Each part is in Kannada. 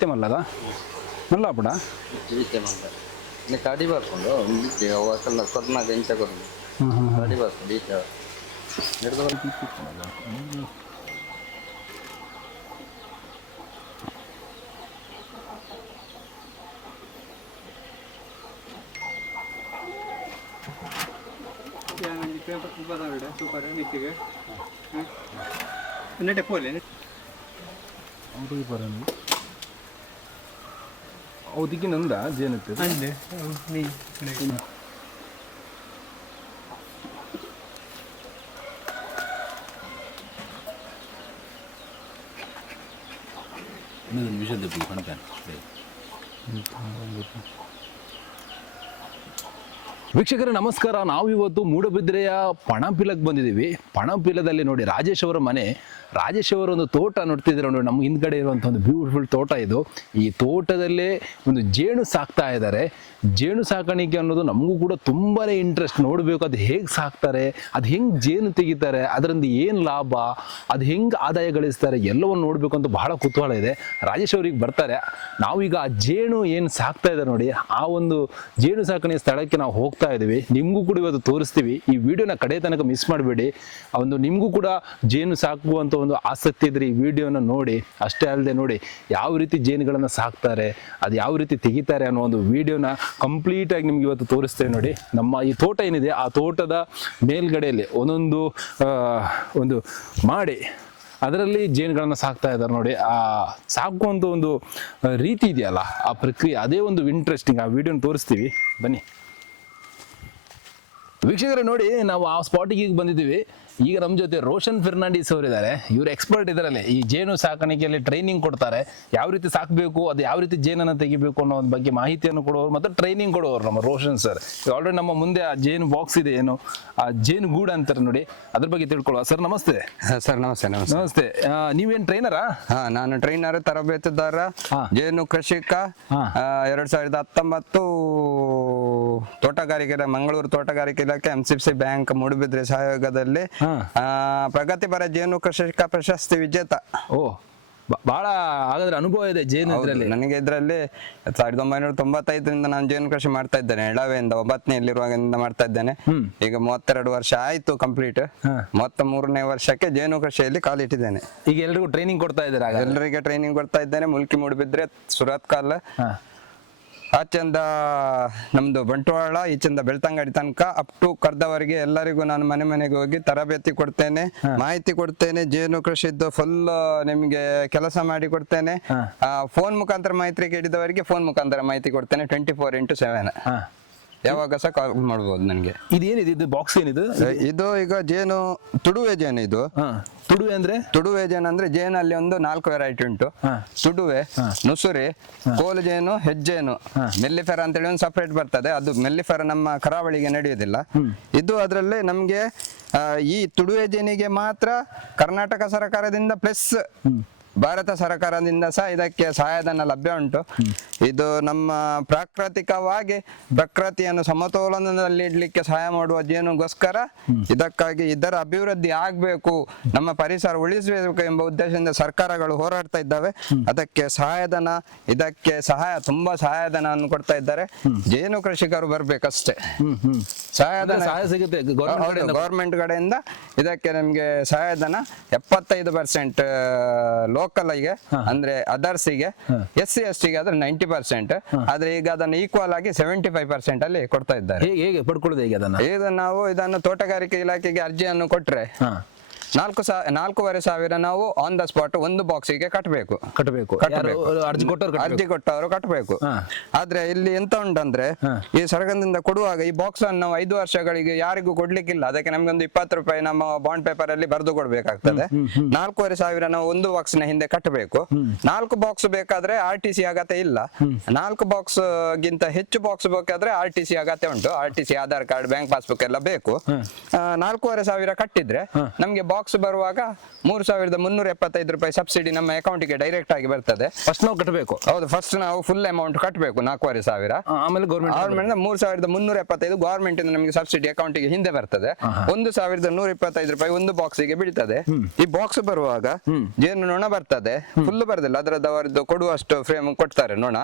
ಮಲ್ಲದ ಮಲ್ಲ ಪುಡ ಜೀವಿತೆ ಮಂಗ ಇನ್ನು ಕಡಿ ಬರ್ಕೊಂಡು ಇಲ್ಲಿಕ್ಕೆ ಅವಕ್ಕೆಲ್ಲ ಕೊರ್ನಾಗ ಎಂಚ ಕೊಡೋದು ಕಡಿ ಬರ್ಕೊಂಡು ಈಚ ಹಿಡ್ದವರೆಗೆ ತಿಕ್ಕಿತ್ತಲ್ಲ ಸೂಪರ್ ಮಿತ್ತಿಗೆ ನೆಟ್ಟೆ ಪೋಲೆ ಅವ್ರಿಗೆ ಬರೋಣ ಅವದಿಗೆ ನಂದ ಜೇನುತ್ತೆ ಅಂದೆ ನೀ ವಿಷಯದ ಹೊಂಟಾನೆ ವೀಕ್ಷಕರೇ ನಮಸ್ಕಾರ. ನಾವಿವತ್ತು ಮೂಡಬಿದ್ರೆಯ ಪಣಂಪಿಲಕ್ಕೆ ಬಂದಿದ್ದೀವಿ. ಪಣಂಪಿಲದಲ್ಲಿ ನೋಡಿ ರಾಜೇಶ್ ಅವರ ಮನೆ. ರಾಜೇಶ್ ಅವರ ಒಂದು ತೋಟ ನೋಡ್ತಿದ್ರೆ ನೋಡಿ, ನಮ್ಮ ಹಿಂದ್ಗಡೆ ಇರುವಂಥ ಒಂದು ಬ್ಯೂಟಿಫುಲ್ ತೋಟ ಇದು. ಈ ತೋಟದಲ್ಲೇ ಒಂದು ಜೇನು ಸಾಕ್ತಾ ಇದ್ದಾರೆ. ಜೇನು ಸಾಕಾಣಿಕೆ ಅನ್ನೋದು ನಮಗೂ ಕೂಡ ತುಂಬಾ ಇಂಟ್ರೆಸ್ಟ್. ನೋಡಬೇಕು ಅದು ಹೇಗೆ ಸಾಕ್ತಾರೆ, ಅದು ಹೆಂಗೆ ಜೇನು ತೆಗಿತಾರೆ, ಅದರಿಂದ ಏನು ಲಾಭ, ಅದು ಹೆಂಗೆ ಆದಾಯ ಗಳಿಸ್ತಾರೆ, ಎಲ್ಲವನ್ನು ನೋಡಬೇಕು ಅಂತ ಬಹಳ ಕುತೂಹಲ ಇದೆ. ರಾಜೇಶ್ ಅವ್ರಿಗೆ ಬರ್ತಾರೆ. ನಾವೀಗ ಆ ಜೇನು ಏನು ಸಾಕ್ತಾ ಇದ್ದಾರೆ ನೋಡಿ, ಆ ಒಂದು ಜೇನು ಸಾಕಣೆ ಸ್ಥಳಕ್ಕೆ ನಾವು ಹೋಗ್ತಾ ಇದ್ದೀವಿ. ನಿಮಗೂ ಕೂಡ ಇವತ್ತು ತೋರಿಸ್ತೀವಿ. ಈ ವಿಡಿಯೋನ ಕಡೆ ತನಕ ಮಿಸ್ ಮಾಡಬೇಡಿ. ಒಂದು ನಿಮಗೂ ಕೂಡ ಜೇನು ಸಾಕುವಂಥ ಒಂದು ಆಸಕ್ತಿ ಇದ್ರೆ ಈ ವಿಡಿಯೋನ ನೋಡಿ. ಅಷ್ಟೇ ಅಲ್ಲದೆ ನೋಡಿ ಯಾವ ರೀತಿ ಜೇನುಗಳನ್ನು ಸಾಕ್ತಾರೆ, ಅದು ಯಾವ ರೀತಿ ತೆಗಿತಾರೆ ಅನ್ನೋ ಒಂದು ವಿಡಿಯೋನ ಕಂಪ್ಲೀಟ್ ಆಗಿ ನಿಮ್ಗೆ ಇವತ್ತು ತೋರಿಸ್ತೇವೆ ನೋಡಿ. ನಮ್ಮ ಈ ತೋಟ ಏನಿದೆ, ಆ ತೋಟದ ಮೇಲ್ಗಡೆಯಲ್ಲಿ ಒಂದು ಮಾಡಿ ಅದರಲ್ಲಿ ಜೇನುಗಳನ್ನು ಸಾಕ್ತಾ ಇದ್ದಾರೆ ನೋಡಿ. ಆ ಸಾಕುವಂಥ ಒಂದು ರೀತಿ ಇದೆಯಲ್ಲ, ಆ ಪ್ರಕ್ರಿಯೆ, ಅದೇ ಒಂದು ಇಂಟ್ರೆಸ್ಟಿಂಗ್. ಆ ವಿಡಿಯೋನ ತೋರಿಸ್ತೀವಿ ಬನ್ನಿ ವೀಕ್ಷಕರೇ. ನೋಡಿ ನಾವು ಆ ಸ್ಪಾಟಿಗೆ ಈಗ ಬಂದಿದ್ದೀವಿ. ಈಗ ನಮ್ಮ ಜೊತೆ ರೋಷನ್ ಫೆರ್ನಾಂಡಿಸ್ ಅವರು ಇದ್ದಾರೆ. ಇವರು ಎಕ್ಸ್ಪರ್ಟ್ ಇದರಲ್ಲಿ, ಈ ಜೇನು ಸಾಕಾಣಿಕೆಯಲ್ಲಿ ಟ್ರೈನಿಂಗ್ ಕೊಡ್ತಾರೆ. ಯಾವ ರೀತಿ ಸಾಕಬೇಕು, ಅದು ಯಾವ ರೀತಿ ಜೇನನ್ನು ತೆಗಿಬೇಕು ಅನ್ನೋ ಒಂದು ಬಗ್ಗೆ ಮಾಹಿತಿಯನ್ನು ಕೊಡೋರು ಮತ್ತು ಟ್ರೈನಿಂಗ್ ಕೊಡೋರು ನಮ್ಮ ರೋಷನ್ ಸರ್. ಆಲ್ರೆಡಿ ನಮ್ಮ ಮುಂದೆ ಆ ಜೇನು ಬಾಕ್ಸ್ ಇದೆ, ಏನು ಆ ಜೇನು ಗೂಡು ಅಂತಾರೆ ನೋಡಿ, ಅದ್ರ ಬಗ್ಗೆ ತಿಳ್ಕೊಳ್ಳುವ. ಸರ್ ನಮಸ್ತೆ. ಸರ್ ನಮಸ್ತೆ. ನಮಸ್ತೆ. ನಮಸ್ತೆ. ನೀವೇನು ಟ್ರೈನರಾ? ನಾನು ಟ್ರೈನರ್, ತರಬೇತುದಾರ, ಜೇನು ಕೃಷಿಕ. 2019 ತೋಟಗಾರಿಕೆ ಮಂಗಳೂರು ತೋಟಗಾರಿಕೆ ಇಲಾಖೆ MCFC ಬ್ಯಾಂಕ್ ಮೂಡುಬಿದ್ರೆ ಸಹಯೋಗದಲ್ಲಿ ಪ್ರಗತಿಪರ ಜೇನು ಕೃಷಿಕ ಪ್ರಶಸ್ತಿ ವಿಜೇತ. ಓ, ಬಹಳ ಹಾಗಾದ್ರೆ ಅನುಭವ ಇದೆ ಜೇನು ಇದರಲ್ಲಿ. ನನಗೆ ಇದರಲ್ಲಿ 1995ರಿಂದ ನಾನು ಜೇನು ಕೃಷಿ ಮಾಡ್ತಾ ಇದ್ದೇನೆ. ಎಳವೆಯಿಂದ 9ನೇಯಲ್ಲಿರುವಾಗಿಂದ ಮಾಡ್ತಾ ಇದ್ದೇನೆ. ಈಗ 32 ವರ್ಷ ಆಯ್ತು ಕಂಪ್ಲೀಟ್. 33ನೇ ವರ್ಷಕ್ಕೆ ಜೇನು ಕೃಷಿಯಲ್ಲಿ ಕಾಲಿಟ್ಟಿದ್ದೇನೆ. ಈಗ ಎಲ್ರಿಗೂ ಟ್ರೈನಿಂಗ್ ಕೊಡ್ತಾ ಇದ್ದಾರೆ? ಎಲ್ಲರಿಗೆ ಟ್ರೈನಿಂಗ್ ಕೊಡ್ತಾ ಇದ್ದೇನೆ. ಮುಲ್ಕಿ ಮೂಡುಬಿದ್ರೆ, ಸುರತ್ಕಲ್, ಆಚೆಂದ ನಮ್ದು ಬಂಟ್ವಾಳ, ಈಚೆಂದ ಬೆಳ್ತಂಗಡಿ ತನಕ ಅಪ್ ಟು ಕರ್ದವರೆಗೆ ಎಲ್ಲರಿಗೂ ನಾನು ಮನೆಗೆ ಹೋಗಿ ತರಬೇತಿ ಕೊಡ್ತೇನೆ, ಮಾಹಿತಿ ಕೊಡ್ತೇನೆ. ಜೇನು ಕೃಷಿದ್ದು ಫುಲ್ ನಿಮ್ಗೆ ಕೆಲಸ ಮಾಡಿ ಕೊಡ್ತೇನೆ. ಫೋನ್ ಮುಖಾಂತರ ಮಾಹಿತಿ ಕೇಳಿದವರಿಗೆ ಫೋನ್ ಮುಖಾಂತರ ಮಾಹಿತಿ ಕೊಡ್ತೇನೆ. 24x7 ಯಾವಾಗ ಸಹ ಕಾಲ್ ಮಾಡ್ಬೋದು ನನಗೆ. ಇದೇನಿದೆ ಇದು ಬಾಕ್ಸ್? ಏನಿದು ಇದು? ಈಗ ಜೇನು ತುಡುವೆ ಜೇನು. ಇದು ತುಡುವೆ ಅಂದ್ರೆ? ತುಡುವೆ ಜೇನು ಅಂದ್ರೆ ಜೇನಲ್ಲಿ ಒಂದು 4 ವೆರೈಟಿ ಉಂಟು. ತುಡುವೆ, ನುಸುರಿ, ಕೋಲು ಜೇನು, ಹೆಜ್ಜೇನು, ಮೆಲ್ಲಿಫೆರ ಅಂತೇಳಿ ಒಂದು ಸಪರೇಟ್ ಬರ್ತದೆ. ಅದು ಮೆಲ್ಲಿಫೆರ ನಮ್ಮ ಕರಾವಳಿಗೆ ನಡೆಯುವುದಿಲ್ಲ. ಇದು ಅದರಲ್ಲಿ ನಮ್ಗೆ ಈ ತುಡುವೆ ಜೇನಿಗೆ ಮಾತ್ರ ಕರ್ನಾಟಕ ಸರ್ಕಾರದಿಂದ ಪ್ಲಸ್ ಭಾರತ ಸರ್ಕಾರದಿಂದ ಸಹ ಇದಕ್ಕೆ ಸಹಾಯಧನ ಲಭ್ಯ ಉಂಟು. ಇದು ನಮ್ಮ ಪ್ರಾಕೃತಿಕವಾಗಿ ಪ್ರಕೃತಿಯನ್ನು ಸಮತೋಲನದಲ್ಲಿ ಇಡ್ಲಿಕ್ಕೆ ಸಹಾಯ ಮಾಡುವ ಜೇನುಗೋಸ್ಕರ, ಇದಕ್ಕಾಗಿ ಇದರ ಅಭಿವೃದ್ಧಿ ಆಗ್ಬೇಕು, ನಮ್ಮ ಪರಿಸರ ಉಳಿಸಬೇಕು ಎಂಬ ಉದ್ದೇಶದಿಂದ ಸರ್ಕಾರಗಳು ಹೋರಾಡ್ತಾ ಇದ್ದಾವೆ. ಅದಕ್ಕೆ ಸಹಾಯಧನ, ಇದಕ್ಕೆ ತುಂಬಾ ಸಹಾಯಧನವನ್ನು ಕೊಡ್ತಾ ಇದ್ದಾರೆ. ಜೇನು ಕೃಷಿಕರು ಬರ್ಬೇಕಷ್ಟೇ. ಸಹಾಯಧನ ಸಿಗುತ್ತೆ ಗವರ್ಮೆಂಟ್ ಕಡೆಯಿಂದ. ಇದಕ್ಕೆ ನಮ್ಗೆ ಸಹಾಯಧನ 75% ಲೋಕಲ್ ಗೆ, ಅಂದ್ರೆ ಅದರ್ಸ್ ಗೆ. SC ST ಗೆ ಆದ್ರೆ 90%. ಆದ್ರೆ ಈಗ ಅದನ್ನು ಈಕ್ವಲ್ ಆಗಿ 75% ಅಲ್ಲಿ ಕೊಡ್ತಾ ಇದ್ದಾರೆ. ಹೇಗೆ ಪಡ್ಕೊಳ್ಳೋದು? ಹೇಗೆ ಅದನ್ನ? ಈಗ ನಾವು ಇದನ್ನು ತೋಟಗಾರಿಕೆ ಇಲಾಖೆಗೆ ಅರ್ಜಿಯನ್ನು ಕೊಟ್ರೆ 4,500 ನಾವು ಆನ್ ದ ಸ್ಪಾಟ್ ಒಂದು ಬಾಕ್ಸಿಗೆ ಕಟ್ಟಬೇಕು. ಅರ್ಜಿ ಕೊಟ್ಟವರು ಕಟ್ಟಬೇಕು. ಆದ್ರೆ ಇಲ್ಲಿ ಎಂತ ಉಂಟಂದ್ರೆ, ಈ ಸರ್ಕಾರದಿಂದ ಕೊಡುವಾಗ ಈ ಬಾಕ್ಸ್ ಅನ್ನು ನಾವು 5 ವರ್ಷಗಳಿಗೆ ಯಾರಿಗೂ ಕೊಡ್ಲಿಕ್ಕಿಲ್ಲ. ಅದಕ್ಕೆ ನಮ್ಗೆ ಒಂದು 20 ರೂಪಾಯಿ ನಮ್ಮ ಬಾಂಡ್ ಪೇಪರ್ ಅಲ್ಲಿ ಬರೆದು ಕೊಡ್ಬೇಕಾಗ್ತದೆ. 4,500 ನಾವು ಒಂದು ಬಾಕ್ಸ್ ನ ಹಿಂದೆ ಕಟ್ಟಬೇಕು. 4 ಬಾಕ್ಸ್ ಬೇಕಾದ್ರೆ RTC ಅಗತ್ಯ ಇಲ್ಲ. 4 ಬಾಕ್ಸ್ ಗಿಂತ ಹೆಚ್ಚು ಬಾಕ್ಸ್ ಬೇಕಾದ್ರೆ RTC ಅಗತ್ಯ ಉಂಟು. RTC, Aadhaar card, bank passbook ಎಲ್ಲ ಬೇಕು. 4,500 ಕಟ್ಟಿದ್ರೆ ನಮ್ಗೆ ಬಾಕ್ಸ್ ಬರುವಾಗ 3,375 ರೂಪಾಯಿ ಸಬ್ಸಿಡಿ ನಮ್ಮ ಅಕೌಂಟಿಗೆ ಡೈರೆಕ್ಟ್ ಆಗಿ ಬರ್ತದೆ. ಫಸ್ಟ್ ನಾವು ಕಟ್ಟಬೇಕು. ಹೌದು, ಫಸ್ಟ್ ನಾವು ಫುಲ್ ಅಮೌಂಟ್ ಕಟ್ಟಬೇಕು 4,500. ಆಮೇಲೆ ಗೌರ್ಮೆಂಟ್ 3,375 ಗವರ್ಮೆಂಟ್ ಇಂದ ನಮಗೆ ಸಬ್ಸಿಡಿ ಅಕೌಂಟಿಗೆ ಹಿಂದೆ ಬರ್ತದೆ. 1,125 ರೂಪಾಯಿ ಒಂದು ಬಾಕ್ಸಿಗೆ ಬೀಳ್ತದೆ. ಈ ಬಾಕ್ಸ್ ಬರುವಾಗ ಜೇನು ನೊಣ ಬರ್ತದೆ, ಫುಲ್ ಬರ್ತದೆ, ಅದರದ್ದು ಅವರದ್ದು ಕೊಡುವಷ್ಟು ಫ್ರೇಮ್ ಕೊಡ್ತಾರೆ ನೊಣ,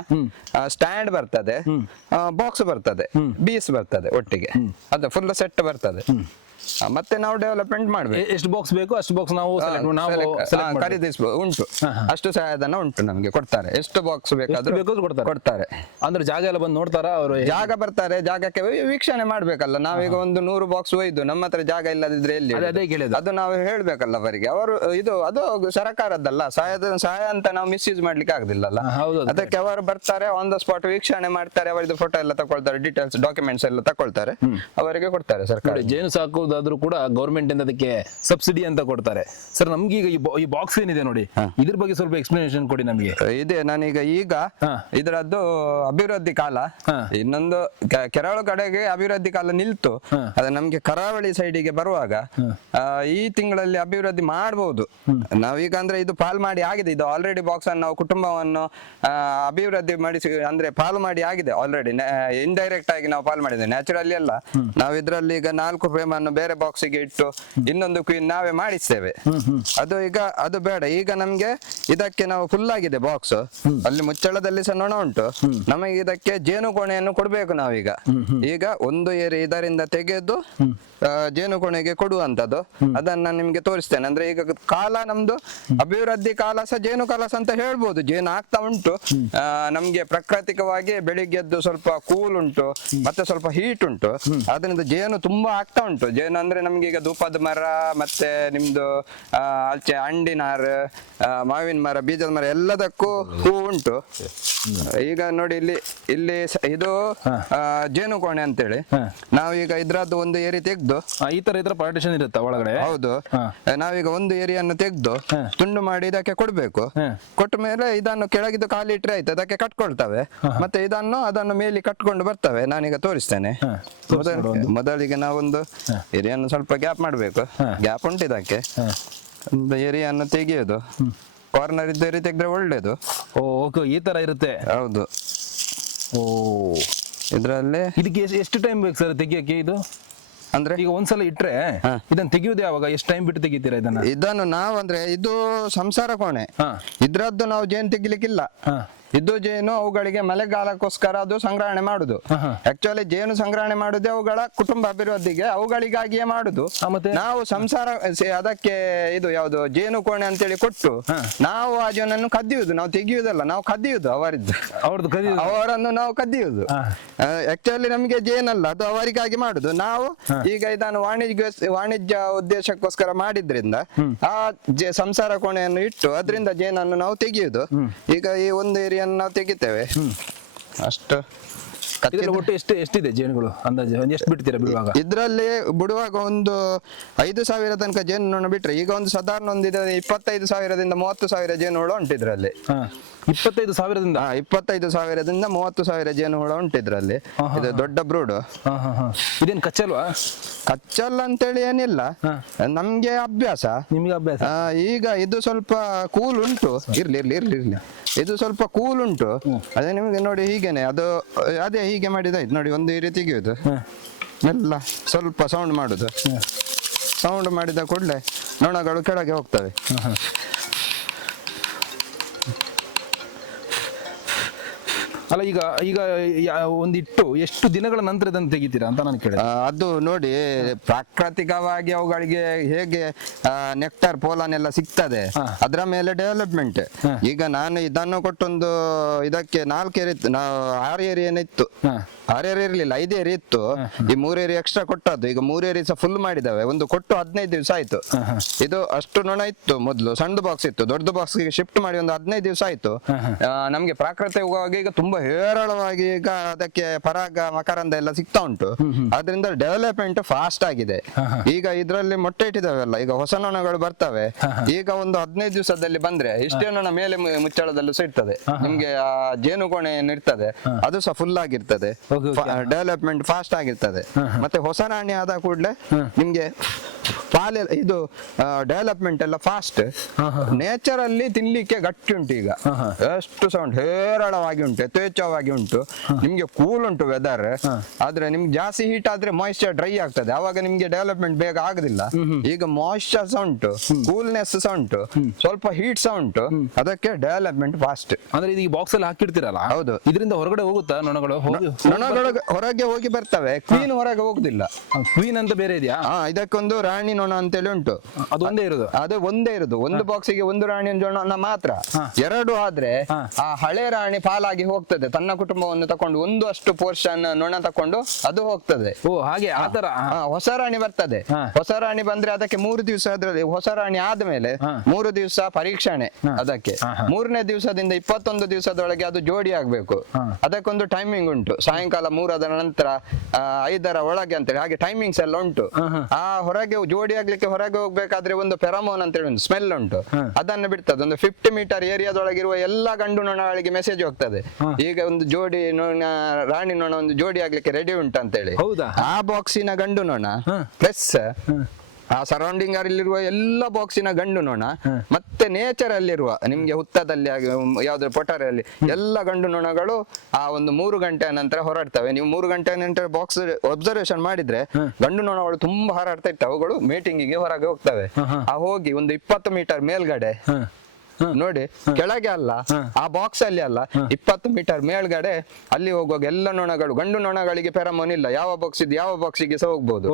ಸ್ಟ್ಯಾಂಡ್ ಬರ್ತದೆ, ಬಾಕ್ಸ್ ಬರ್ತದೆ, ಬೀಸ್ ಬರ್ತದೆ ಒಟ್ಟಿಗೆ, ಅದು ಫುಲ್ ಸೆಟ್ ಬರ್ತದೆ. ಮತ್ತೆ ನಾವು ಡೆವಲಪ್ಮೆಂಟ್ ಮಾಡ್ಬೇಕು. ಎಷ್ಟು ಬಾಕ್ಸ್ ಬೇಕು ಅಷ್ಟು ಬಾಕ್ಸ್ ನಾವು ಖರೀದಿಸಬಹುದು, ಉಂಟು, ಅಷ್ಟು ಸಹಾಯಧನ ಉಂಟು, ನಮಗೆ ಕೊಡ್ತಾರೆ. ಎಷ್ಟು ಬಾಕ್ಸ್ ಬೇಕಾದ್ರೂ ಕೊಡ್ತಾರೆ. ಅಂದ್ರೆ ಜಾಗ ಎಲ್ಲ ಬಂದು ನೋಡ್ತಾರ ಅವರು? ಜಾಗ ಬರ್ತಾರೆ, ಜಾಗಕ್ಕೆ ವೀಕ್ಷಣೆ ಮಾಡ್ಬೇಕಲ್ಲ. ನಾವೀಗ ಒಂದು 100 ಬಾಕ್ಸ್ ಒಯ್ದು ನಮ್ಮ ಹತ್ರ ಜಾಗ ಇಲ್ಲದಿದ್ರೆ ಎಲ್ಲಿ? ಅದು ನಾವು ಹೇಳ್ಬೇಕಲ್ಲ ಅವರಿಗೆ. ಅವರು ಅದು ಸರ್ಕಾರದ್ದಲ್ಲ, ಸಹಾಯ ಅಂತ ನಾವು ಮಿಸ್ಯೂಸ್ ಮಾಡ್ಲಿಕ್ಕೆ ಆಗುದಿಲ್ಲಲ್ಲ. ಅದಕ್ಕೆ ಅವರು ಬರ್ತಾರೆ, ಆನ್ ದ ಸ್ಪಾಟ್ ವೀಕ್ಷಣೆ ಮಾಡ್ತಾರೆ, ಅವರದ್ದು ಫೋಟೋ ಎಲ್ಲ ತಗೊಳ್ತಾರೆ, ಡೀಟೇಲ್ಸ್ ಡಾಕ್ಯುಮೆಂಟ್ಸ್ ಎಲ್ಲ ತಗೊಳ್ತಾರೆ, ಅವರಿಗೆ ಕೊಡ್ತಾರೆ ಸರ್ಕಾರ. ಜೇನು ಸಾಕುವುದಾದ್ರೂ ಕೂಡ ಗೌರ್ಮೆಂಟ್ ಇಂದ ಅದಕ್ಕೆ ಸಬ್ಸಿಡಿ ಅಂತ ಕೊಡ್ತಾರೆ. ಸರ್, ನಮ್ಗೆ ಈಗ ಈ ಬಾಕ್ಸ್ ಏನಿದೆ ನೋಡಿ, ಇದ್ರ ಬಗ್ಗೆ ಸ್ವಲ್ಪ ಎಕ್ಸ್ಪ್ಲನೇಷನ್ ಕೊಡಿ ನಮಗೆ. ಇದೆ, ನಾನೀಗ ಇದರದ್ದು ಅಭಿವೃದ್ಧಿ ಕಾಲ, ಇನ್ನೊಂದು ಕೆರಳು ಕಡೆಗೆ ಅಭಿವೃದ್ಧಿ ಕಾಲ ನಿಲ್ತು, ಅದು ನಮ್ಗೆ ಕರಾವಳಿ ಸೈಡಿಗೆ ಬರುವಾಗ ಈ ತಿಂಗಳಲ್ಲಿ ಅಭಿವೃದ್ಧಿ ಮಾಡಬಹುದು. ನಾವೀಗ ಅಂದ್ರೆ ಇದು ಪಾಲ್ ಮಾಡಿ ಆಗಿದೆ, ಇದು ಆಲ್ರೆಡಿ ಬಾಕ್ಸ್ ಅನ್ನು ನಾವು ಕುಟುಂಬವನ್ನು ಅಭಿವೃದ್ಧಿ ಮಾಡಿಸಿ, ಅಂದ್ರೆ ಪಾಲು ಮಾಡಿ ಆಗಿದೆ ಆಲ್ರೆಡಿ. ಇಂಡೈರೆಕ್ಟ್ ಆಗಿ ನಾವು ಪಾಲ್ ಮಾಡಿದ್ದೇವೆ, ನ್ಯಾಚುರಲಿ ಅಲ್ಲ. ನಾವು ಇದ್ರಲ್ಲಿ ಈಗ 4 ಫ್ರೇಮ್ ಅನ್ನು ಬೇರೆ ಬಾಕ್ಸಿಗೆ ಇಟ್ಟು ಇನ್ನೊಂದು ಕ್ವೀನ್ ನಾವೇ ಮಾಡಿಸ್ತೇವೆ. ಅದು ಬೇಡ. ಈಗ ನಮ್ಗೆ ಇದಕ್ಕೆ ನಾವು ಫುಲ್ ಆಗಿದೆ ಬಾಕ್ಸ್, ಅಲ್ಲಿ ಮುಚ್ಚಳದಲ್ಲಿ ಸಹ ನೊಣ ಉಂಟು. ನಮಗೆ ಇದಕ್ಕೆ ಜೇನು ಕೋಣೆಯನ್ನು ಕೊಡ್ಬೇಕು ನಾವೀಗ. ಈಗ ಒಂದು ಏರಿ ಇದರಿಂದ ತೆಗೆದು ಜೇನು ಕೋಣೆಗೆ ಕೊಡುವಂತದ್ದು, ಅದನ್ನ ನಿಮ್ಗೆ ತೋರಿಸ್ತೇನೆ. ಅಂದ್ರೆ ಈಗ ಕಾಲ ನಮ್ದು ಅಭಿವೃದ್ಧಿ ಕಾಲ ಸಹ ಜೇನು ಕಾಲಸ ಅಂತ ಹೇಳ್ಬೋದು. ಜೇನು ಆಗ್ತಾ ಉಂಟು. ನಮ್ಗೆ ಪ್ರಾಕೃತಿಕವಾಗಿ ಬೆಳಿಗ್ಗೆದ್ದು ಸ್ವಲ್ಪ ಕೂಲ್ ಉಂಟು, ಮತ್ತೆ ಸ್ವಲ್ಪ ಹೀಟ್ ಉಂಟು, ಅದರಿಂದ ಜೇನು ತುಂಬಾ ಆಗ್ತಾ ಉಂಟು. ಜೇನು ಅಂದ್ರೆ ನಮ್ಗೆ ಈಗ ಧೂಪದ ಮರ, ಮತ್ತೆ ನಿಮ್ದು ಆಚೆ ಅಂಡಿನಾರ್, ಮಾವಿನ ಮರ, ಬೀಜದ ಮರ, ಎಲ್ಲದಕ್ಕೂ ಹೂ ಉಂಟು. ಈಗ ನೋಡಿ ಇಲ್ಲಿ ಇದು ಜೇನು ಕೋಣೆ ಅಂತೇಳಿ ನಾವೀಗ ಇದ್ರದ್ದು ಒಂದು ಏರಿ ತೆಗ್ದು, ಈ ತರ ಪಾರ್ಟಿಷನ್ ಇರುತ್ತೆ ಒಳಗಡೆ. ಹೌದು, ನಾವೀಗ ಒಂದು ಏರಿಯನ್ನು ತೆಗ್ದು ತುಂಡು ಮಾಡಿ ಇದಕ್ಕೆ ಕೊಡ್ಬೇಕು. ಕೊಟ್ಟ ಮೇಲೆ ಇದನ್ನು ಕೆಳಗಿದ್ದು ಖಾಲಿ ಇಟ್ರೆ ಆಯ್ತು, ಅದಕ್ಕೆ ಕಟ್ಕೊಳ್ತವೆ. ಮತ್ತೆ ಅದನ್ನು ಮೇಲೆ ಕಟ್ಕೊಂಡು ಬರ್ತವೆ. ನಾನೀಗ ತೋರಿಸ್ತೇನೆ. ಮೊದಲಿಗೆ ನಾವೊಂದು ಏರಿಯನ್ನು ಸ್ವಲ್ಪ ಗ್ಯಾಪ್ ಮಾಡ್ಬೇಕು. ಗ್ಯಾಪ್ ಉಂಟು ಇದಕ್ಕೆ. ಒಂದು ಏರಿಯನ್ನು ತೆಗೆಯೋದು, ಕಾರ್ನರ್ ಇದ್ದ ಏರಿ ತೆಗೆದ್ರೆ ಒಳ್ಳೇದು. ಓಕೆ, ಈ ತರ ಇರುತ್ತೆ. ಹೌದು. ಇದ್ರಲ್ಲಿ ಇದಕ್ಕೆ ಎಷ್ಟು ಟೈಮ್ ಬೇಕು ಸರ್ ತೆಗಿಯಕ್ಕೆ? ಇದು ಅಂದ್ರೆ ಈಗ ಒಂದ್ಸಲ ಇಟ್ರೆ ಇದನ್ನ ತೆಗಿಯೋದು ಯಾವಾಗ? ಎಷ್ಟು ಟೈಮ್ ಬಿಟ್ಟು ತೆಗಿತೀರಾ ಇದನ್ನು? ನಾವು ಅಂದ್ರೆ ಇದು ಸಂಸಾರ ಕೋಣೆ, ಇದ್ರದ್ದು ನಾವು ಜೇನು ತೆಗಿಲಿಕ್ಕಿಲ್ಲ. ಇದು ಜೇನು ಅವುಗಳಿಗೆ ಮಳೆಗಾಲಕ್ಕೋಸ್ಕರ ಅದು ಸಂಗ್ರಹಣೆ ಮಾಡುದು. ಆಕ್ಚುಲಿ ಜೇನು ಸಂಗ್ರಹಣೆ ಮಾಡುದೇ ಅವುಗಳ ಕುಟುಂಬ ಅಭಿವೃದ್ಧಿಗೆ, ಅವುಗಳಿಗಾಗಿಯೇ ಮಾಡುದು. ನಾವು ಸಂಸಾರ ಅದಕ್ಕೆ ಇದು ಯಾವುದು ಜೇನು ಕೋಣೆ ಅಂತೇಳಿ ಕೊಟ್ಟು ನಾವು ಆ ಜೇನನ್ನು ಕದಿಯುವುದು. ನಾವು ತೆಗಿಯುವುದಲ್ಲ, ನಾವು ಕದಿಯುವುದು ಅವರನ್ನು ನಾವು ಕದಿಯುವುದು. ಆಕ್ಚುಲಿ ನಮ್ಗೆ ಜೇನಲ್ಲ, ಅದು ಅವರಿಗಾಗಿ ಮಾಡುದು. ನಾವು ಈಗ ಇದನ್ನು ವಾಣಿಜ್ಯ ಉದ್ದೇಶಕ್ಕೋಸ್ಕರ ಮಾಡಿದ್ರಿಂದ ಆ ಸಂಸಾರ ಕೋಣೆಯನ್ನು ಇಟ್ಟು ಅದರಿಂದ ಜೇನನ್ನು ನಾವು ತೆಗೆಯುವುದು. ಈಗ ಈ ಒಂದು ಏರಿಯಾ ನಾವು ತೆಗಿತೇವೆ ಅಷ್ಟು. ಒಟ್ಟು ಎಷ್ಟಿದೆ ಜೇನುಗಳು ಅಂದಾಜು? ಎಷ್ಟು ಬಿಡ್ತೀರಾ ಬಿಡುವಾಗ? ಇದ್ರಲ್ಲಿ ಬಿಡುವಾಗ ಒಂದು 5,000 ತನಕ ಜೇನು ಬಿಟ್ರೆ, ಈಗ ಒಂದು ಸಾಧಾರಣ ಒಂದು 25,000ದಿಂದ 30,000 ಜೇನುಹುಳ ಉಂಟು ಇದ್ರಲ್ಲಿ. 25,000ದಿಂದ 30,000 ಜೇನುಹುಳ ಉಂಟು ಇದ್ರಲ್ಲಿ. ಇದು ದೊಡ್ಡ ಬ್ರೂಡ್. ಇದೇನು ಕಚ್ಚಲ್ವಾ? ಕಚ್ಚಲ್ಲ ಅಂತೇಳಿ ಏನಿಲ್ಲ, ನಮ್ಗೆ ಅಭ್ಯಾಸ. ನಿಮ್ಗೆ ಅಭ್ಯಾಸ. ಈಗ ಇದು ಸ್ವಲ್ಪ ಕೂಲ್ ಉಂಟು. ಇರ್ಲಿ ಇದು ಸ್ವಲ್ಪ ಕೂಲ್ ಉಂಟು. ಅದೇ ನಿಮ್ಗೆ ನೋಡಿ ಹೀಗೇನೆ ಅದೇ ಹೀಗೆ ಮಾಡಿದಾಯ್ತು ನೋಡಿ. ಒಂದು ಈ ರೀತಿ ತೆಗೆಯುವುದು, ಎಲ್ಲ ಸ್ವಲ್ಪ ಸೌಂಡ್ ಮಾಡುದು. ಸೌಂಡ್ ಮಾಡಿದ ಕೂಡಲೇ ನೊಣಗಳು ಕೆಳಗೆ ಹೋಗ್ತವೆ. ಅಲ್ಲ, ಈಗ ಒಂದಿಟ್ಟು ಎಷ್ಟು ದಿನಗಳ ನಂತರ ಇದನ್ನು ತೆಗಿತೀರಾ ಅಂತ ನಾನು ಕೇಳಿದೆ. ಅದು ನೋಡಿ ಪ್ರಾಕೃತಿಕವಾಗಿ ಅವುಗಳಿಗೆ ಹೇಗೆ ನೆಕ್ಟಾರ್ ಪೋಲಾನ್ ಎಲ್ಲ ಸಿಗ್ತದೆ, ಅದರ ಮೇಲೆ ಡೆವಲಪ್ಮೆಂಟ್. ಈಗ ನಾನು ಇದನ್ನು ಕೊಟ್ಟೊಂದು ಇದಕ್ಕೆ 4 ಏರಿ 6 ಏರಿ ಏನಿತ್ತು, 6 ಏರಿ ಇರ್ಲಿಲ್ಲ, 5 ಏರಿ ಇತ್ತು. ಈ 3 ಏರಿ ಎಕ್ಸ್ಟ್ರಾ ಕೊಟ್ಟದ್ದು. ಈಗ 3 ಏರಿ ಸಹ ಫುಲ್ ಮಾಡಿದಾವೆ. ಒಂದು ಕೊಟ್ಟು 15 ದಿವಸ ಆಯ್ತು. ಇದು ಅಷ್ಟು ನೊಣ ಇತ್ತು ಮೊದಲು, ಸಣ್ಣ ಬಾಕ್ಸ್ ಇತ್ತು. ದೊಡ್ಡ ಬಾಕ್ಸ್ ಶಿಫ್ಟ್ ಮಾಡಿ ಒಂದು 15 ದಿವಸ ಆಯ್ತು. ನಮ್ಗೆ ಪ್ರಾಕೃತಿಕವಾಗಿ ಈಗ ತುಂಬಾ ಹೇರಳವಾಗಿ ಈಗ ಅದಕ್ಕೆ ಪರಾಗ ಮಕರಂದ ಎಲ್ಲ ಸಿಗ್ತಾ ಉಂಟು. ಅದರಿಂದ ಡೆವಲಪ್ಮೆಂಟ್ ಫಾಸ್ಟ್ ಆಗಿದೆ. ಈಗ ಇದ್ರಲ್ಲಿ ಮೊಟ್ಟೆ ಇಟ್ಟಿದಾವೆಲ್ಲ, ಈಗ ಹೊಸ ನೊಣಗಳು ಬರ್ತವೆ. ಈಗ ಒಂದು 15 ದಿವಸದಲ್ಲಿ ಬಂದ್ರೆ ಇಷ್ಟೇ ನೊಣ ಮೇಲೆ ಮುಚ್ಚಳದಲ್ಲೂ ಸಹ ಇರ್ತದೆ. ನಿಮ್ಗೆ ಆ ಜೇನುಕೋಣೆ ಏನಿರ್ತದೆ ಅದು ಸಹ ಫುಲ್ ಆಗಿರ್ತದೆ. ಡೆವಲಪ್ಮೆಂಟ್ ಫಾಸ್ಟ್ ಆಗಿರ್ತದೆ. ಮತ್ತೆ ಹೊಸ ರಾಣಿ ಆದ ಕೂಡಲೇ ನಿಮ್ಗೆ ಪಾಲೆ ಇದು ಡೆವಲಪ್ಮೆಂಟ್ ಎಲ್ಲ ಫಾಸ್ಟ್. ನೇಚರ್ ಅಲ್ಲಿ ತಿನ್ಲಿಕ್ಕೆ ಗಟ್ಟಿ ಉಂಟು. ಈಗ ಎಷ್ಟು ಸೌಂಡ್ ಹೇರಳವಾಗಿ ಉಂಟು, ಯಥೇಚ್ಛವಾಗಿ ಉಂಟು. ನಿಮ್ಗೆ ಕೂಲ್ ಉಂಟು ವೆದರ್. ಆದ್ರೆ ನಿಮ್ಗೆ ಜಾಸ್ತಿ ಹೀಟ್ ಆದ್ರೆ ಮಾಯಿಶ್ಚರ್ ಡ್ರೈ ಆಗ್ತದೆ, ಅವಾಗ ನಿಮ್ಗೆ ಡೆವಲಪ್ಮೆಂಟ್ ಬೇಗ ಆಗುದಿಲ್ಲ. ಈಗ ಮಾಯಿಶ್ಚರ್ ಸಹ ಉಂಟು, ಕೂಲ್ನೆಸ್ ಸಹ ಉಂಟು, ಸ್ವಲ್ಪ ಹೀಟ್ ಸಹ ಉಂಟು. ಅದಕ್ಕೆ ಡೆವಲಪ್ಮೆಂಟ್ ಫಾಸ್ಟ್. ಅಂದ್ರೆ ಇದು ಬಾಕ್ಸ್ ಅಲ್ಲಿ ಹಾಕಿರ್ತೀರಲ್ಲ, ಹೌದು. ಇದರಿಂದ ಹೊರಗಡೆ ಹೋಗುತ್ತಾ ನೊಣಗಳು? ನೊಣಗಳು ಹೊರಗೆ ಹೋಗಿ ಬರ್ತವೆ, ಕ್ವೀನ್ ಹೊರಗೆ ಹೋಗುದಿಲ್ಲ. ಕ್ವೀನ್ ಅಂತ ಬೇರೆ ಇದೆಯಾ? ಇದಕ್ಕೊಂದು ರಾಣಿ ನೊಣ ಅಂತೇಳಿ ಉಂಟು. ಅದು ಒಂದೇ ಇರೋದು? ಅದು ಒಂದೇ ಇರುದು. ಒಂದು ಬಾಕ್ಸಿಗೆ ಒಂದು ರಾಣಿ ನೊಣ ಮಾತ್ರ. ಎರಡು ಆದ್ರೆ ಆ ಹಳೆ ರಾಣಿ ಪಾಲಾಗಿ ಹೋಗ್ತದೆ. ತನ್ನ ಕುಟುಂಬವನ್ನು ತಕೊಂಡು ಒಂದು ಅಷ್ಟು ಪೋರ್ಷನ್ ನೊಣ ತಕೊಂಡು ಅದು ಹೋಗ್ತದೆ. ಓ ಹಾಗೆ, ಆತರ. ಹೊಸ ರಾಣಿ ಬರ್ತದೆ. ಹೊಸ ರಾಣಿ ಬಂದ್ರೆ ಅದಕ್ಕೆ 3 ದಿವಸ, ಅದ್ರಲ್ಲಿ ಹೊಸ ರಾಣಿ ಆದ್ಮೇಲೆ 3 ದಿವಸ ಪರೀಕ್ಷಣೆ. ಅದಕ್ಕೆ 3ನೇ ದಿವಸದಿಂದ 21 ದಿವಸದೊಳಗೆ ಅದು ಜೋಡಿ ಆಗ್ಬೇಕು. ಅದಕ್ಕೊಂದು ಟೈಮಿಂಗ್ ಉಂಟು. ಸಾಯಂಕಾಲ 3 ನಂತರ 5 ಒಳಗೆ ಅಂತೇಳಿ ಹಾಗೆ ಟೈಮಿಂಗ್ಸ್ ಎಲ್ಲ ಉಂಟು. ಆ ಹೊರಗೆ ಜೋಡಿ ಆಗ್ಲಿಕ್ಕೆ ಹೊರಗೆ ಹೋಗ್ಬೇಕಾದ್ರೆ ಒಂದು ಫೆರಮೋನ್ ಅಂತೇಳಿ ಒಂದು ಸ್ಮೆಲ್ ಉಂಟು. ಅದನ್ನು ಬಿಡ್ತದೆ. ಒಂದು 50 ಮೀಟರ್ ಏರಿಯಾದೊಳಗಿರುವ ಎಲ್ಲಾ ಗಂಡು ನೊಣಗಳಿಗೆ ಮೆಸೇಜ್ ಹೋಗ್ತದೆ, ಈಗ ಒಂದು ಜೋಡಿ ನೊಣ, ರಾಣಿ ನೊಣ ಒಂದು ಜೋಡಿ ಆಗ್ಲಿಕ್ಕೆ ರೆಡಿ ಉಂಟು ಅಂತೇಳಿ. ಆ ಬಾಕ್ಸಿನ ಗಂಡು ನೊಣ ಪ್ಲಸ್ ಆ ಸರೌಂಡಿಂಗ್ ಅಲ್ಲಿರುವ ಎಲ್ಲ ಬಾಕ್ಸಿನ ಗಂಡು ನೊಣ ಮತ್ತೆ ನೇಚರ್ ಅಲ್ಲಿರುವ ನಿಮ್ಗೆ ಹುತ್ತದಲ್ಲಿ ಯಾವ್ದು ಪೊಟಾರಲ್ಲಿ ಎಲ್ಲ ಗಂಡು ನೊಣಗಳು ಆ ಒಂದು 3 ಗಂಟೆ ನಂತರ ಹೊರಡ್ತವೆ. ನೀವು 3 ಗಂಟೆ ನಂತರ ಬಾಕ್ಸ್ ಅಬ್ಸರ್ವೇಷನ್ ಮಾಡಿದ್ರೆ ಗಂಡು ನೊಣಗಳು ತುಂಬಾ ಹಾರಾಡ್ತಾ ಇರ್ತವೆ. ಅವುಗಳು ಮೀಟಿಂಗಿಗೆ ಹೊರಗೆ ಹೋಗ್ತವೆ. ಆ ಹೋಗಿ ಒಂದು 20 ಮೀಟರ್ ಮೇಲ್ಗಡೆ ನೋಡಿ, ಕೆಳಗೆ ಅಲ್ಲ, ಆ ಬಾಕ್ಸ್ ಅಲ್ಲಿ ಅಲ್ಲ, 20 ಮೀಟರ್ ಮೇಲ್ಗಡೆ ಅಲ್ಲಿ ಹೋಗುವಾಗ ಎಲ್ಲ ನೊಣಗಳು, ಗಂಡು ನೊಣಗಳಿಗೆ ಫೆರಮೋನ್ ಇಲ್ಲ. ಯಾವ ಬಾಕ್ಸ್ ಇದೆ ಯಾವ ಬಾಕ್ಸಿಗೆ ಸಹ ಹೋಗ್ಬೋದು.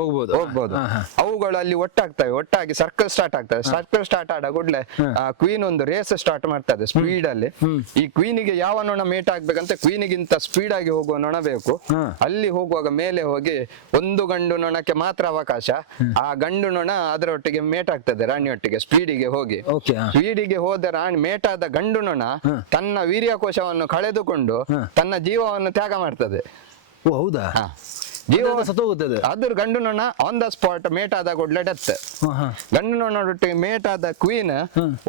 ಅವುಗಳು ಅಲ್ಲಿ ಒಟ್ಟಾಗ್ತವೆ. ಒಟ್ಟಾಗಿ ಸರ್ಕಲ್ ಸ್ಟಾರ್ಟ್ ಆಗ್ತದೆ. ಸರ್ಕಲ್ ಸ್ಟಾರ್ಟ್ ಆದ ಕೂಡಲೇ ಕ್ವೀನ್ ಒಂದು ರೇಸ್ ಸ್ಟಾರ್ಟ್ ಮಾಡ್ತದೆ ಸ್ಪೀಡ್ ಅಲ್ಲಿ. ಈ ಕ್ವೀನಿಗೆ ಯಾವ ನೊಣ ಮೇಟ್ ಆಗ್ಬೇಕಂತ ಕ್ವೀನಿಗಿಂತ ಸ್ಪೀಡ್ ಆಗಿ ಹೋಗುವ ನೊಣ ಬೇಕು. ಅಲ್ಲಿ ಹೋಗುವಾಗ ಮೇಲೆ ಹೋಗಿ ಒಂದು ಗಂಡು ನೊಣಕ್ಕೆ ಮಾತ್ರ ಅವಕಾಶ. ಆ ಗಂಡು ನೊಣ ಅದರೊಟ್ಟಿಗೆ ಮೇಟ್ ಆಗ್ತದೆ ರಾಣಿಯೊಟ್ಟಿಗೆ ಸ್ಪೀಡಿಗೆ ಹೋಗಿ. ಸ್ಪೀಡಿಗೆ ಹೋದ ರಾಣಿ ಮೇಟಾದ ಗಂಡು ನೊಣ ತನ್ನ ವೀರ್ಯಕೋಶವನ್ನು ಕಳೆದುಕೊಂಡು ತನ್ನ ಜೀವವನ್ನು ತ್ಯಾಗ ಮಾಡ್ತದೆ. ಹೌದಾ? ಜೀವ ಸತ್ತೋಗುತ್ತದೆ. ಅದ್ರ ಗಂಡು ನೊಣ ಆನ್ ದ ಸ್ಪಾಟ್ ಮೇಟ್ ಆದ ಕೂಡಲೇ ಡೆತ್. ಗಂಡು ನೊಣೊಟ್ಟಿಗೆ ಮೇಟ್ ಆದ ಕ್ವೀನ್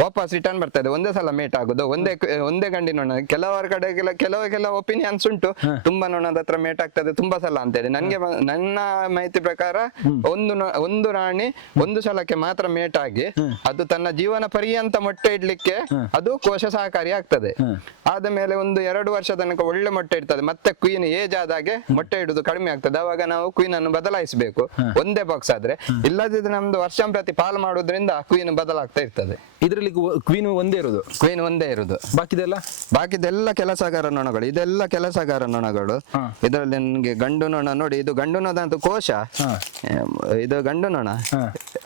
ವಾಪಸ್ ರಿಟರ್ನ್ ಬರ್ತದೆ. ಒಂದೇ ಸಲ ಮೇಟ್ ಆಗುದು, ಒಂದೇ ಗಂಡಿ ನೊಣ. ಕೆಲವರ ಕಡೆ ಕೆಲವು ಒಪಿನಿಯನ್ಸ್ ಉಂಟು, ತುಂಬಾ ನೊಣದ ಹತ್ರ ಮೇಟ್ ಆಗ್ತದೆ ತುಂಬಾ ಸಲ ಅಂತೇಳಿ. ನನ್ನ ಮಾಹಿತಿ ಪ್ರಕಾರ ಒಂದು ರಾಣಿ ಒಂದು ಸಲಕ್ಕೆ ಮಾತ್ರ ಮೇಟ್ ಆಗಿ ಅದು ತನ್ನ ಜೀವನ ಪರ್ಯಂತ ಮೊಟ್ಟೆ ಇಡ್ಲಿಕ್ಕೆ ಅದು ಕೋಶ ಸಹಕಾರಿ ಆಗ್ತದೆ. ಆದ ಮೇಲೆ ಒಂದು 2 ವರ್ಷ ತನಕ ಒಳ್ಳೆ ಮೊಟ್ಟೆ ಇಡ್ತದೆ. ಮತ್ತೆ ಕ್ವೀನ್ ಏಜ್ ಆದಾಗೆ ಮೊಟ್ಟೆ ಇಡುದು ಕಡಿಮೆ ಆಗ್ತದೆ. ಅವಾಗ ನಾವು ಕ್ವೀನ್ ಅನ್ನು ಬದಲಾಯಿಸಬೇಕು ಒಂದೇ ಬಾಕ್ಸ್ ಆದ್ರೆ. ಇಲ್ಲದಿದ್ರೆ ನಮ್ದು ವರ್ಷಂಪ್ರತಿ ಪಾಲ್ ಮಾಡೋದ್ರಿಂದ ಕ್ವೀನ್ ಬದಲಾಗ್ತಾ ಇರ್ತದೆ. ಇದರಲ್ಲಿ ಕ್ವೀನ್ ಒಂದೇ ಇರುದು? ಕ್ವೀನ್ ಒಂದೇ ಇರುದು. ಬಾಕಿದೆಲ್ಲ ಕೆಲಸಗಾರ ನೊಣಗಳು. ಇದೆಲ್ಲ ಕೆಲಸಗಾರ ನೊಣಗಳು. ಇದರಲ್ಲಿ ನಿಮ್ಗೆ ಗಂಡು ನೊಣ ನೋಡಿ, ಇದು ಗಂಡು ನೊಣ ಕೋಶ, ಇದು ಗಂಡು ನೊಣ.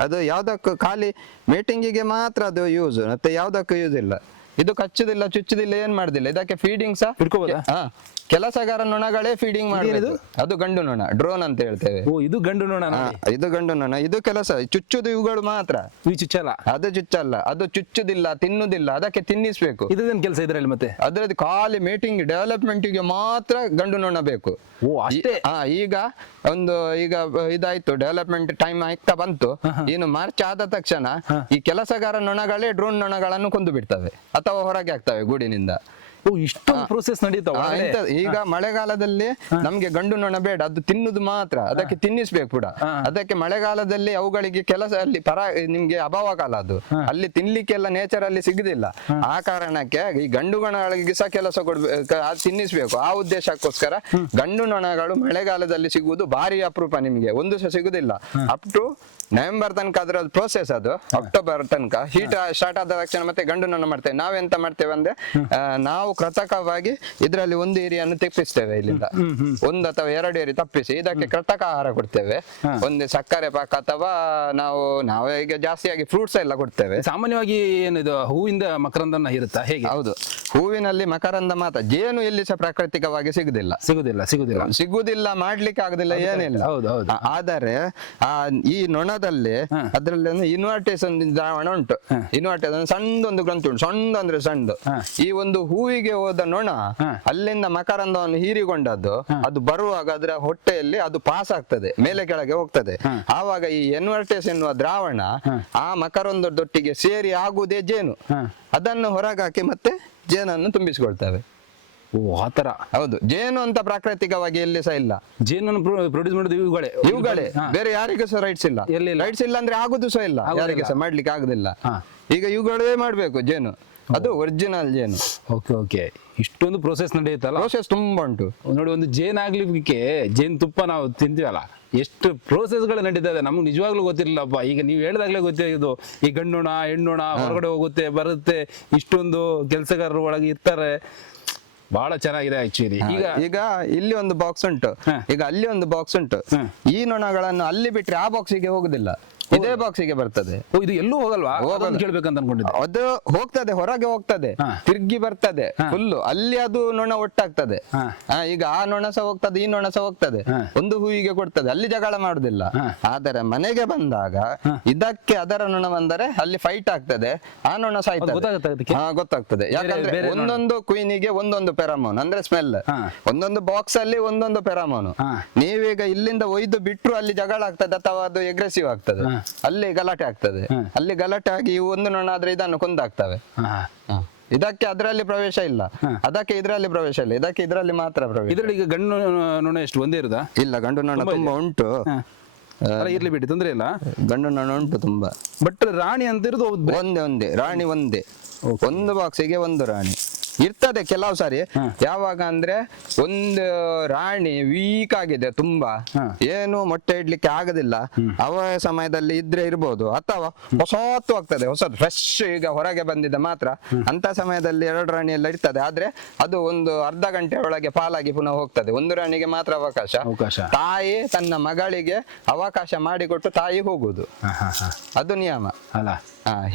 ಅದು ಯಾವ್ದಕ್ಕೂ ಖಾಲಿ ಮೀಟಿಂಗಿಗೆ ಮಾತ್ರ ಅದು ಯೂಸ್, ಮತ್ತೆ ಯಾವ್ದಕ್ಕೂ ಯೂಸ್ ಇಲ್ಲ. ಇದು ಕಚ್ಚುದಿಲ್ಲ, ಚುಚ್ಚುದಿಲ್ಲ, ಏನ್ ಮಾಡುದಿಲ್ಲ. ಇದಕ್ಕೆ ಫೀಡಿಂಗ್ ಸಹ ಕೆಲಸಗಾರ ನೊಣಗಳೇ ಫೀಡಿಂಗ್ ಮಾಡೋದು. ಅದು ಗಂಡು ನೊಣ, ಡ್ರೋನ್ ಅಂತ ಹೇಳ್ತೇವೆ. ಇದು ಗಂಡು ನೊಣ. ಇದು ಗಂಡು ನೊಣ. ಇದು ಕೆಲಸ ಚುಚ್ಚುದು ಇವುಗಳು ಮಾತ್ರ. ಚುಚ್ಚಲ್ಲ, ಅದು ಚುಚ್ಚಲ್ಲ. ಅದು ಚುಚ್ಚುದಿಲ್ಲ, ತಿನ್ನುದಿಲ್ಲ. ಅದಕ್ಕೆ ತಿನ್ನಿಸ್ಬೇಕು. ಇದೇನ್ ಕೆಲಸ ಇದರಲ್ಲಿ? ಮತ್ತೆ ಅದ್ರದ್ದು ಖಾಲಿ ಮೀಟಿಂಗ್ ಡೆವಲಪ್ಮೆಂಟ್ ಗೆ ಮಾತ್ರ ಗಂಡು ನೊಣ ಬೇಕು. ಈಗ ಇದಾಯ್ತು, ಡೆವಲಪ್ಮೆಂಟ್ ಟೈಮ್ ಆಗ್ತಾ ಬಂತು. ಇನ್ನು ಮಾರ್ಚ್ ಆದ ತಕ್ಷಣ ಈ ಕೆಲಸಗಾರ ನೊಣಗಳೇ ಡ್ರೋನ್ ನೊಣಗಳನ್ನು ಕೊಂದು ಬಿಡ್ತವೆ ಅಥವಾ ಹೊರಗೆ ಆಗ್ತವೆ ಗೂಡಿನಿಂದ. ಇಷ್ಟೊಂದು ಪ್ರೋಸೆಸ್ ನಡೀತಾವ. ಈಗ ಮಳೆಗಾಲದಲ್ಲಿ ನಮ್ಗೆ ಗಂಡು ನೊಣ ಬೇಡ, ಅದು ತಿನ್ನುದು ಮಾತ್ರ. ಅದಕ್ಕೆ ತಿನ್ನಿಸ್ಬೇಕು ಕೂಡ. ಅದಕ್ಕೆ ಮಳೆಗಾಲದಲ್ಲಿ ಅವುಗಳಿಗೆ ಕೆಲಸ ಅಲ್ಲಿ ನಿಮ್ಗೆ ಅಭಾವ ಕಾಲ, ಅದು ಅಲ್ಲಿ ತಿನ್ಲಿಕ್ಕೆಲ್ಲ ನೇಚರ್ ಅಲ್ಲಿ ಸಿಗುದಿಲ್ಲ. ಆ ಕಾರಣಕ್ಕೆ ಈ ಗಂಡು ನೊಣಗಳಿಗೆ ಸಹ ಕೆಲಸ ಕೊಡ್ಬೇಕು, ತಿನ್ನಿಸ್ಬೇಕು. ಆ ಉದ್ದೇಶಕ್ಕೋಸ್ಕರ ಗಂಡು ನೊಣಗಳು ಮಳೆಗಾಲದಲ್ಲಿ ಸಿಗುವುದು ಭಾರಿ ಅಪರೂಪ. ನಿಮ್ಗೆ ಒಂದು ಸಹ ಸಿಗುದಿಲ್ಲ. ಅಪ್ ಟು ನವೆಂಬರ್ ತನಕ ಅದರ ಪ್ರೋಸೆಸ್. ಅದು ಅಕ್ಟೋಬರ್ ತನಕ ಹೀಟ್ ಸ್ಟಾರ್ಟ್ ಆದ ತಕ್ಷಣ ಮತ್ತೆ ಗಂಡು ನೊಣ ಮಾಡ್ತೇವೆ. ನಾವೆಂತ ಮಾಡ್ತೇವೆ ಅಂದ್ರೆ, ನಾವು ಕೃತಕವಾಗಿ ಇದರಲ್ಲಿ ಒಂದು ಏರಿಯನ್ನು ತೆಪ್ಪಿಸ್ತೇವೆ. ಇಲ್ಲಿಂದ 1 ಅಥವಾ 2 ಏರಿ ತಪ್ಪಿಸಿ ಇದಕ್ಕೆ ಕೃತಕ ಆಹಾರ ಕೊಡ್ತೇವೆ. ಒಂದು ಸಕ್ಕರೆ ಪಾಕ ಅಥವಾ ನಾವು ಈಗ ಜಾಸ್ತಿಯಾಗಿ ಫ್ರೂಟ್ಸ್ ಎಲ್ಲ ಕೊಡ್ತೇವೆ. ಸಾಮಾನ್ಯವಾಗಿ ಏನಿದು ಹೂವಿಂದ ಮಕರಂದನ ಇರುತ್ತಾ ಹೇಗೆ? ಹೌದು, ಹೂವಿನಲ್ಲಿ ಮಕರಂದ ಮಾತ್ರ. ಜೇನು ಎಲ್ಲಿ ಸಹ ಪ್ರಾಕೃತಿಕವಾಗಿ ಸಿಗುದಿಲ್ಲ, ಮಾಡ್ಲಿಕ್ಕೆ ಆಗುದಿಲ್ಲ, ಏನಿಲ್ಲ. ಆದರೆ ಈ ನೊಣದಲ್ಲಿ ಅದರಲ್ಲಿ ಒಂದು ಇನ್ವರ್ಟೇಷನ್ ದ್ರಾವಣ ಉಂಟು. ಇನ್ವರ್ಟೇಷನ್ ಸಣ್ಣದೊಂದು ಗ್ರಂಥಿ ಉಂಟು. ಸಣ್ಣ ಅಂದ್ರೆ ಸಣ್ಣದು. ಈ ಒಂದು ಹೂವಿಗೆ ಹೂವಿಗೆ ಹೋದ ನೊಣ ಅಲ್ಲಿಂದ ಮಕರಂದವನ್ನು ಹೀರಿಕೊಂಡದ್ದು ಅದು ಬರುವಾಗ ಅದರ ಹೊಟ್ಟೆಯಲ್ಲಿ ಅದು ಪಾಸ್ ಆಗ್ತದೆ, ಮೇಲೆ ಕೆಳಗೆ ಹೋಗ್ತದೆ. ಆವಾಗ ಈ ಎನ್ವರ್ಟೇಸ್ ಎನ್ನುವ ದ್ರಾವಣ ಆ ಮಕರಂದದೊಟ್ಟಿಗೆ ಸೇರಿ ಆಗುವುದೇ ಜೇನು. ಅದನ್ನು ಹೊರಗಾಕಿ ಮತ್ತೆ ಜೇನನ್ನು ತುಂಬಿಸಿಕೊಳ್ತವೆ. ಓ ಆತರ. ಹೌದು, ಜೇನು ಅಂತ ಪ್ರಾಕೃತಿಕವಾಗಿ ಎಲ್ಲಿ ಸಹ ಇಲ್ಲ. ಜೇನನ್ನು ಪ್ರೊಡ್ಯೂಸ್ ಮಾಡೋದು ಇವುಗಳೇ, ಬೇರೆ ಯಾರಿಗೂ ಸಹ ರೈಟ್ಸ್ ಇಲ್ಲ. ರೈಟ್ಸ್ ಇಲ್ಲ ಅಂದ್ರೆ ಆಗುದು ಸಹ ಇಲ್ಲ, ಯಾರಿಗೆ ಸಹ ಮಾಡ್ಲಿಕ್ಕೆ ಆಗುದಿಲ್ಲ. ಈಗ ಇವುಗಳೇ ಮಾಡ್ಬೇಕು ಜೇನು, ಅದು ಒರಿಜಿನಲ್ ಜೇನು. ಓಕೆ ಓಕೆ, ಇಷ್ಟೊಂದು ಪ್ರೋಸೆಸ್ ನಡೆಯುತ್ತಲ್ಲ. ಪ್ರೋಸೆಸ್ ತುಂಬಾ ಉಂಟು ನೋಡಿ. ಒಂದು ಜೇನ್ ಆಗ್ಲಿಕ್ಕೆ ಜೇನ್ ತುಪ್ಪ ನಾವು ತಿಂತೀವಲ್ಲ, ಎಷ್ಟು ಪ್ರೋಸೆಸ್ಗಳು ನಡೀತದೆ ನಮ್ಗೆ ನಿಜವಾಗ್ಲೂ ಗೊತ್ತಿರಲಿಲ್ಲಪ್ಪ. ಈಗ ನೀವು ಹೇಳಿದಾಗ್ಲೇ ಗೊತ್ತಿರೋದು, ಈ ಗಂಡೋಣ ಹೆಣ್ಣೋಣ ಹೊರಗಡೆ ಹೋಗುತ್ತೆ ಬರುತ್ತೆ, ಇಷ್ಟೊಂದು ಕೆಲಸಗಾರರು ಒಳಗೆ ಇರ್ತಾರೆ. ಬಹಳ ಚೆನ್ನಾಗಿದೆ ಆಕ್ಚುಲಿ. ಈಗ ಇಲ್ಲಿ ಒಂದು ಬಾಕ್ಸ್ ಉಂಟು, ಈಗ ಅಲ್ಲಿ ಒಂದು ಬಾಕ್ಸ್ ಉಂಟು. ಈ ನೊಣಗಳನ್ನು ಅಲ್ಲಿ ಬಿಟ್ರೆ ಆ ಬಾಕ್ಸಿಗೆ ಹೋಗುದಿಲ್ಲ, ಇದೇ ಬಾಕ್ಸಿಗೆ ಬರ್ತದೆ. ಇದು ಎಲ್ಲೂ ಹೋಗಲ್ವಾ? ಕೇಳ್ಬೇಕಂತ ಅನ್ಕೊಂಡಿದ್ದೆ. ಅದು ಹೋಗ್ತದೆ, ಹೊರಗೆ ಹೋಗ್ತದೆ, ತಿರ್ಗಿ ಬರ್ತದೆ ಫುಲ್ಲು, ಅಲ್ಲಿ ಅದು ನೊಣ ಒಟ್ಟಾಗ್ತದೆ. ಈಗ ಆ ನೊಣ ಸಹ ಹೋಗ್ತದೆ, ಈ ನೊಣ ಸಹ ಹೋಗ್ತದೆ, ಒಂದು ಹೂವಿಗೆ ಕೊಡ್ತದೆ, ಅಲ್ಲಿ ಜಗಳ ಮಾಡುದಿಲ್ಲ. ಆದರೆ ಮನೆಗೆ ಬಂದಾಗ ಇದಕ್ಕೆ ಅದರ ನೊಣ ಬಂದರೆ ಅಲ್ಲಿ ಫೈಟ್ ಆಗ್ತದೆ, ಆ ನೊಣ ಸಾಯ್ತದೆ. ಗೊತ್ತಾಗ್ತದೆ, ಯಾಕಂದ್ರೆ ಒಂದೊಂದು ಕ್ವೀನಿಗೆ ಒಂದೊಂದು ಪೆರಾಮೋನ್ ಅಂದ್ರೆ ಸ್ಮೆಲ್, ಒಂದೊಂದು ಬಾಕ್ಸ್ ಅಲ್ಲಿ ಒಂದೊಂದು ಪೆರಾಮೋನ್. ನೀವೀಗ ಇಲ್ಲಿಂದ ಒಯ್ದು ಬಿಟ್ರು ಅಲ್ಲಿ ಜಗಳ ಆಗ್ತದೆ ಅಥವಾ ಅದು ಅಗ್ರೆಸಿವ್ ಆಗ್ತದೆ, ಅಲ್ಲಿ ಗಲಾಟೆ ಆಗ್ತದೆ. ಅಲ್ಲಿ ಗಲಾಟೆ ಆಗಿ ಒಂದು ನೊಣ ಆದ್ರೆ ಇದನ್ನು ಕೊಂದಾಗ್ತವೆ. ಇದಕ್ಕೆ ಅದರಲ್ಲಿ ಪ್ರವೇಶ ಇಲ್ಲ, ಅದಕ್ಕೆ ಇದರಲ್ಲಿ ಪ್ರವೇಶ ಇಲ್ಲ, ಇದಕ್ಕೆ ಇದರಲ್ಲಿ ಮಾತ್ರ ಪ್ರವೇಶ. ಇದರಲ್ಲಿ ಈಗ ಗಂಡು ನೊಣ ಎಷ್ಟು ಒಂದೇ ಇರುದಾ? ಇಲ್ಲ, ಗಂಡು ನೊಣ ತುಂಬಾ ಉಂಟು. ಇರ್ಲಿ ಬಿಡಿ, ತೊಂದ್ರೆ ಇಲ್ಲ. ಗಂಡು ನೊಣ ಉಂಟು ತುಂಬಾ. ಬಟ್ ರಾಣಿ ಅಂತ ಇರೋದು ಒಂದೇ ರಾಣಿ ಒಂದೇ. ಒಂದು ಬಾಕ್ಸಿಗೆ ಒಂದು ರಾಣಿ ಇರ್ತದೆ ಕೆಲವು ಸಾರಿ. ಯಾವಾಗ ಅಂದ್ರೆ ಒಂದು ರಾಣಿ ವೀಕ್ ಆಗಿದೆ ತುಂಬಾ, ಏನು ಮೊಟ್ಟೆ ಇಡ್ಲಿಕ್ಕೆ ಆಗುದಿಲ್ಲ, ಅವ ಸಮಯದಲ್ಲಿ ಇದ್ರೆ ಇರ್ಬೋದು. ಅಥವಾ ಹೊಸತ್ತು ಆಗ್ತದೆ, ಹೊಸದು ಫ್ರೆಶ್ ಈಗ ಹೊರಗೆ ಬಂದಿದ್ದ ಮಾತ್ರ, ಅಂತ ಸಮಯದಲ್ಲಿ 2 ರಾಣಿ ಎಲ್ಲ ಇರ್ತದೆ. ಆದ್ರೆ ಅದು ಒಂದು ಅರ್ಧ ಗಂಟೆ ಒಳಗೆ ಪಾಲಾಗಿ ಪುನಃ ಹೋಗ್ತದೆ. ಒಂದು ರಾಣಿಗೆ ಮಾತ್ರ ಅವಕಾಶ. ತಾಯಿ ತನ್ನ ಮಗಳಿಗೆ ಅವಕಾಶ ಮಾಡಿಕೊಟ್ಟು ತಾಯಿ ಹೋಗುದು, ಅದು ನಿಯಮ ಅಲ್ಲ.